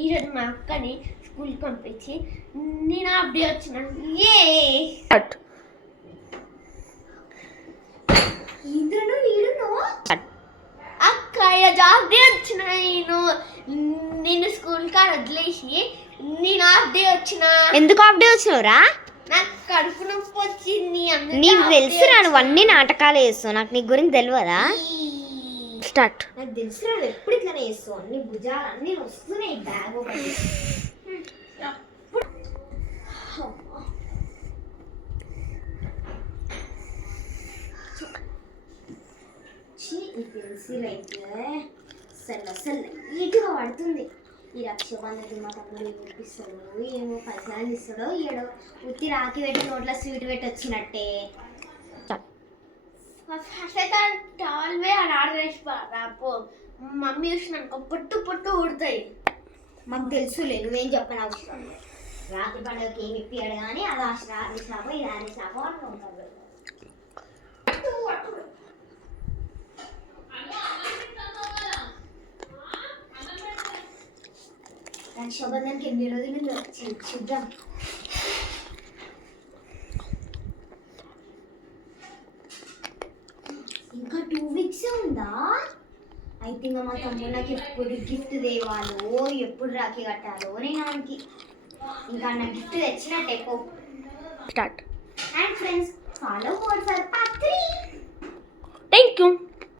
ఈరోజు మా అక్కని స్కూల్కి పంపించి నేను హాఫ్ డే వచ్చిన. ఇంద్రను ఈడును అక్క హాఫ్ డే వచ్చిన. నేను స్కూల్ కాడ వదిలేసి నేను హాఫ్ డే వచ్చిన. ఎందుకు హాఫ్ డే వచ్చినవురా? నాకు కడుపు నొప్పి వచ్చింది. నీకు తెలుసురా నువ్వు అన్ని నాటకాలు వేస్తావు, నాకు నీ గురించి తెలియదా? స్టార్ట్. నాకు తెలుసు ఎప్పుడు ఇట్లానే వేస్తావు, అన్ని భుజాలు అన్ని వస్తున్నాయి బ్యాగ్ ఒకటి. ఈ పెన్సిల్ అయితే అసలు నీట్గా పడుతుంది. ఈ రక్షబంధకి మా తమ్ముడు చూపిస్తాడు, ఏమో పైసలు ఇస్తాడో ఏడో ఉత్తి రాకి పెట్టి నోట్లో స్వీట్ పెట్టి వచ్చినట్టే. ఫస్ట్ అయితే టాల్వే ఆర్డర్ చేసి రాపో, మమ్మీ చూసినాక పొట్టు పొట్టు ఊడుతాయి. మాకు తెలుసులే, నువ్వేం చెప్పని అవసరం. రాత్రి పండుగకి ఏమి ఇప్పియాడు కానీ అది రాత్రి షాపో ఇది రాత్రి షాపో అనుకుంటారు. రక్షాబంధన్కి ఎన్ని రోజులు చూద్దాం. ఇంకా 2 weeks ఉందా? అయితే ఇంకా మా తమ్ముడు నాకు ఎప్పుడు గిఫ్ట్ తేవాలో, ఎప్పుడు రాఖీ కట్టాలో నేను ఆయనకి ఇంకా నా గిఫ్ట్ తెచ్చినట్టే. Start. And friends, follow for part 3. Thank you.